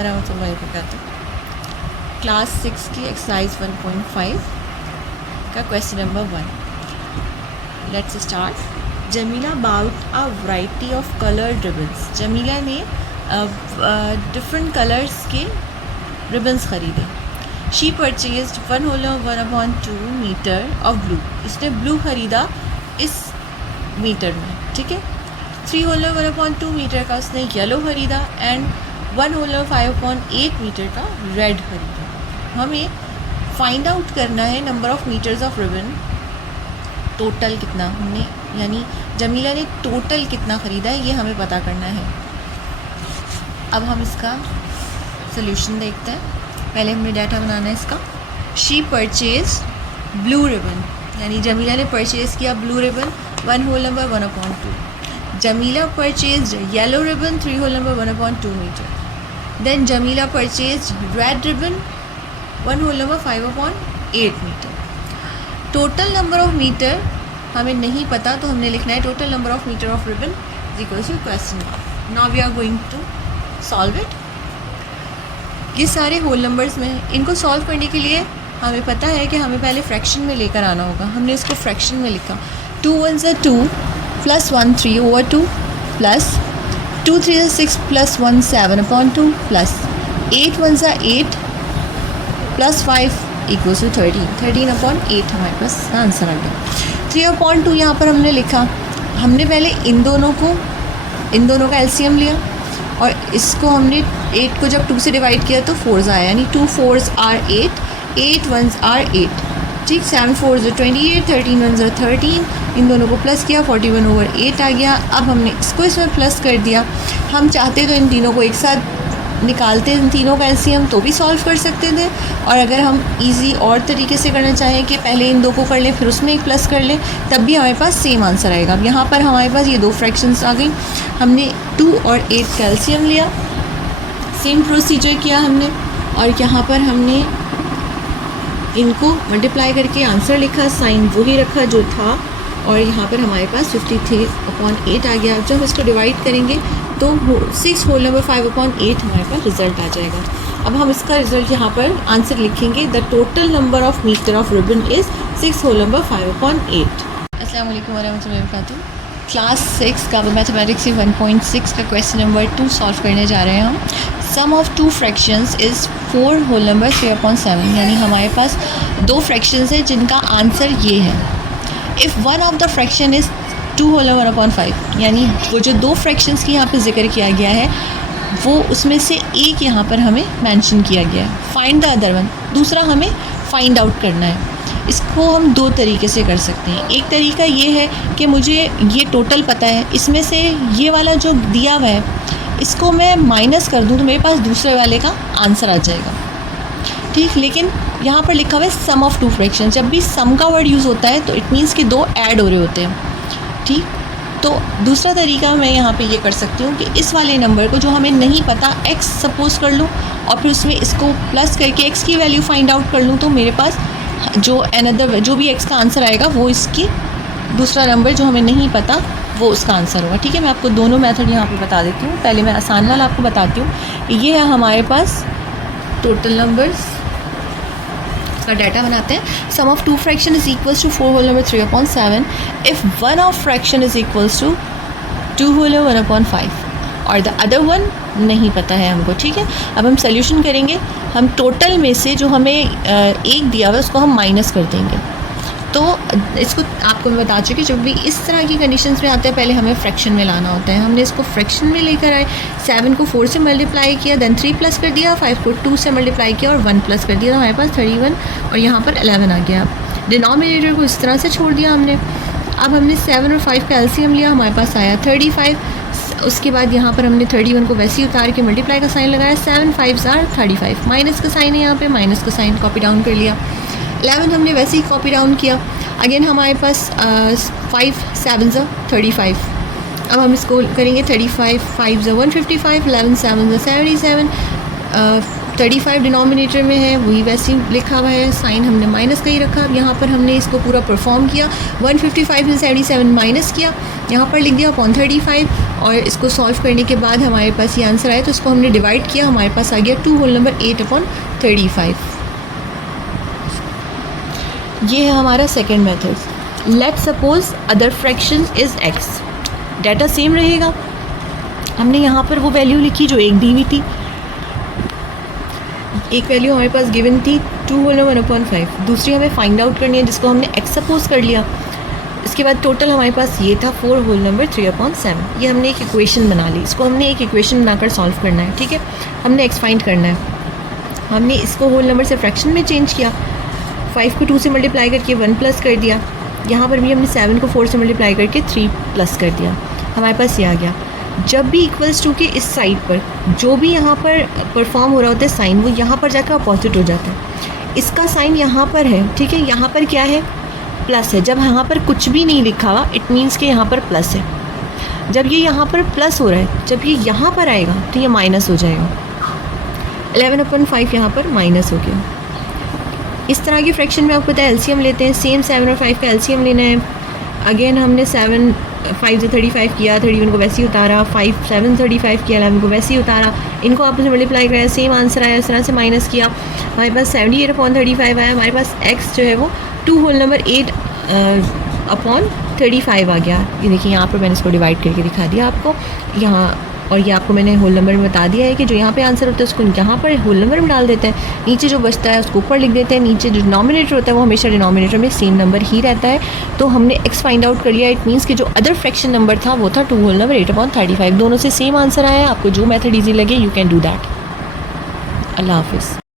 वरहमतुल्लाहि वबरकातुहू। क्लास 6 की एक्सरसाइज 1.5 का question number 1। Let's start. Jamila bought a variety of coloured ribbons. Jamila ने डिफरेंट कलर्स के रिबन्स ख़रीदे। She purchased 1/2 metre of blue. इसने ब्लू ख़रीदा इस मीटर में, ठीक है। 3/2 मीटर का उसने येलो ख़रीदा एंड 1/5 मीटर का रेड ख़रीदा। हमें फाइंड आउट करना है number of metres of ribbon, total कितना हमने, यानी जमीला ने टोटल कितना ख़रीदा है ये हमें पता करना है। अब हम इसका सॉल्यूशन देखते हैं। पहले हमें डाटा बनाना है इसका। शी परचेज ब्लू रिबन, यानी जमीला ने परचेज़ किया blue ribbon 1/1/2। Jamila purchase yellow ribbon 3/1/2 metre. Then Jamila purchase red ribbon 1/5/8 metre. Total number of metre हमें नहीं पता, तो हमने लिखना है total number of metre of ribbon is equal to question. Now we are going to solve it. ये सारे whole numbers में, इनको सॉल्व करने के लिए हमें पता है कि हमें पहले फ्रैक्शन में लेकर आना होगा। हमने इसको फ्रैक्शन में लिखा। 2 1 2 plus 1 3/2 plus 2 3 6 plus 1 7/2 plus 8 1 8 plus 5 equals to 13/8 हमारे पास आंसर आ गया। 3/2 यहाँ पर हमने लिखा। हमने पहले इन दोनों का एलसीएम लिया और इसको हमने 8 को जब 2 से डिवाइड किया तो 4s आया, यानी 2 4s आर 8, 8 1s आर 8, ठीक। 7 4s 28, 13 1s 13। इन दोनों को प्लस किया, 41/8 आ गया। अब हमने इसको इसमें प्लस कर दिया। हम चाहते तो इन तीनों को एक साथ निकालते, इन तीनों का एलसीएम, तो भी सॉल्व कर सकते थे। और अगर हम इजी और तरीके से करना चाहें कि पहले इन दो को कर लें फिर उसमें एक प्लस कर लें, तब भी हमारे पास सेम आंसर आएगा। अब यहाँ पर हमारे पास ये दो फ्रैक्शंस आ गई। हमने 2 और 8 का एलसीएम लिया, सेम प्रोसीजर किया हमने, और यहाँ पर हमने इनको मल्टीप्लाई करके आंसर लिखा, साइन वही रखा जो था, और यहाँ पर हमारे पास 53/8 आ गया। जब इसको डिवाइड करेंगे तो 6/5/8 हमारे पास रिज़ल्ट आ जाएगा। अब हम इसका रिज़ल्ट यहाँ पर आंसर लिखेंगे। The total number of metre of ribbon is 6/5/8। अस्सलाम वालेकुम वरहमतुल्लाहि वबरकातुहू। क्लास 6 का मैथमेटिक्स 1.6 का क्वेश्चन नंबर 2 सॉल्व करने जा रहे हैं हम। सम ऑफ 2 फ्रैक्शंस इज़ 4/3/7, यानी हमारे पास 2 फ्रैक्शंस हैं जिनका आंसर ये है। If one of the fraction is 2/1/5, यानी वो जो 2 फ्रैक्शंस की यहाँ पे जिक्र किया गया है वो उसमें से एक यहाँ पर हमें मेंशन किया गया है। फाइंड द अदर वन, दूसरा हमें फाइंड आउट करना है। इसको हम 2 तरीके से कर सकते हैं। एक तरीका ये है कि मुझे ये टोटल पता है, इसमें से ये वाला जो दिया हुआ है इसको मैं माइनस कर दूँ तो मेरे पास दूसरे वाले का आंसर आ जाएगा, ठीक। लेकिन यहाँ पर लिखा हुआ है सम ऑफ़ 2 फ्रैक्शन। जब भी सम का वर्ड यूज़ होता है तो इट मीन्स कि 2 ऐड हो रहे होते हैं, ठीक। तो दूसरा तरीका मैं यहाँ पे ये कर सकती हूँ कि इस वाले नंबर को जो हमें नहीं पता x सपोज़ कर लूँ और फिर उसमें इसको प्लस करके x की वैल्यू फाइंड आउट कर लूँ, तो मेरे पास जो भी x का आंसर आएगा वो इसकी दूसरा नंबर जो हमें नहीं पता वो उसका आंसर होगा, ठीक है। मैं आपको दोनों मेथड यहाँ पे बता देती हूँ। पहले मैं आसान वाला आपको बताती हूँ। ये है हमारे पास टोटल नंबर्स का डाटा बनाते हैं। Sum of 2 fraction is equals to 4/3/7 if one of fraction is equals to 2/1/5 और द अदर वन नहीं पता है हमको, ठीक है। अब हम सोल्यूशन करेंगे। हम टोटल में से जो हमें एक दिया हुआ है उसको हम माइनस कर देंगे। तो इसको आपको मैं बता चुकी, जब भी इस तरह की कंडीशंस में आते हैं पहले हमें फ्रैक्शन में लाना होता है। हमने इसको फ्रैक्शन में लेकर आए, 7 को 4 से मल्टीप्लाई किया, देन 3 प्लस कर दिया, 5 को 2 से मल्टीप्लाई किया और 1 प्लस कर दिया, तो हमारे पास 31 और यहाँ पर 11 आ गया। डिनोमिनेटर को इस तरह से छोड़ दिया हमने। अब हमने 7 और 5 का एलसीएम लिया, हमारे पास आया 35। उसके बाद यहाँ पर हमने 31 को वैसे ही उतार के मल्टीप्लाई का साइन लगाया, 7 5s आर 35, माइनस का साइन है यहाँ पे, माइनस का साइन कॉपी डाउन कर लिया। 11 हमने वैसे ही कॉपी डाउन किया। अगेन हमारे पास 5 7s 35। अब हम इसको करेंगे 35 5s 155, 11 7s 77, 35 डिनोमिनेटर में है, वही वैसे ही लिखा हुआ है, साइन हमने माइनस का ही रखा। अब यहाँ पर हमने इसको पूरा परफॉर्म किया, 155 में 77 माइनस किया, यहाँ पर लिख दिया अपॉन 35 और इसको सॉल्व करने के बाद हमारे पास ये आंसर आया, तो इसको हमने डिवाइड किया, हमारे पास आ गया 2 होल नंबर 8 अपॉन 35। ये है हमारा second method. Let suppose other fraction is x, data same रहेगा। हमने यहाँ पर वो वैल्यू लिखी जो एक दी हुई थी, एक वैल्यू हमारे पास गिवन थी 2 होल नंबर 1/5, दूसरी हमें फाइंड आउट करनी है जिसको हमने x सपोज कर लिया। इसके बाद टोटल हमारे पास ये था 4 होल नंबर 3/7। ये हमने एक इक्वेशन बना ली, इसको हमने एक इक्वेशन बनाकर सॉल्व करना है, ठीक है। हमने x फाइंड करना है, हमने इसको होल नंबर से फ्रैक्शन में चेंज किया, 5 को 2 से मल्टीप्लाई करके 1 प्लस कर दिया, यहाँ पर भी हमने 7 को 4 से मल्टीप्लाई करके 3 प्लस कर दिया, हमारे पास ये आ गया। जब भी इक्वल्स टू के इस साइड पर जो भी यहाँ पर परफॉर्म हो रहा होता है साइन, वो यहाँ पर जाकर अपोजिट हो जाता है। इसका साइन यहाँ पर है, ठीक है, यहाँ पर क्या है, प्लस है। जब यहाँ पर कुछ भी नहीं लिखा हुआ इट मीन्स कि यहाँ पर प्लस है। जब ये यहाँ पर प्लस हो रहा है, जब ये यहाँ पर आएगा तो ये माइनस हो जाएगा। 11/5 यहाँ पर माइनस हो गया। इस तरह की फ्रैक्शन में आपको पता है एलसीएम लेते हैं, सेम 7 और 5 का एलसीएम लेना है। अगेन हमने 7 5 से 35 किया, 31 को वैसे ही उतारा, 5 7 35 किया, 11 को वैसे ही उतारा, इनको आपस में मल्टीप्लाई कराया, सेम आंसर आया, इस तरह से माइनस किया, हमारे पास 78/35 आया। हमारे पास x जो है वो 2 होल नंबर 8 अपॉन 35 आ गया। ये देखिए यहाँ पर मैंने इसको डिवाइड करके दिखा दिया आपको यहाँ, और ये आपको मैंने होल नंबर में बता दिया है कि जो यहाँ पे आंसर होता है उसको यहाँ पर होल नंबर में डाल देते हैं, नीचे जो बचता है उसको ऊपर लिख देते हैं, नीचे जो डिनोमिनेटर होता है वो हमेशा डिनोमिनेटर में सेम नंबर ही रहता है। तो हमने x फाइंड आउट कर लिया, इट मीन्स कि जो अदर फ्रैक्शन नंबर था वो था 2 होल नंबर 8/35। दोनों से सेम आंसर आया, आपको जो मेथड ईजी लगे यू कैन डू दैट। अल्लाह हाफिज़।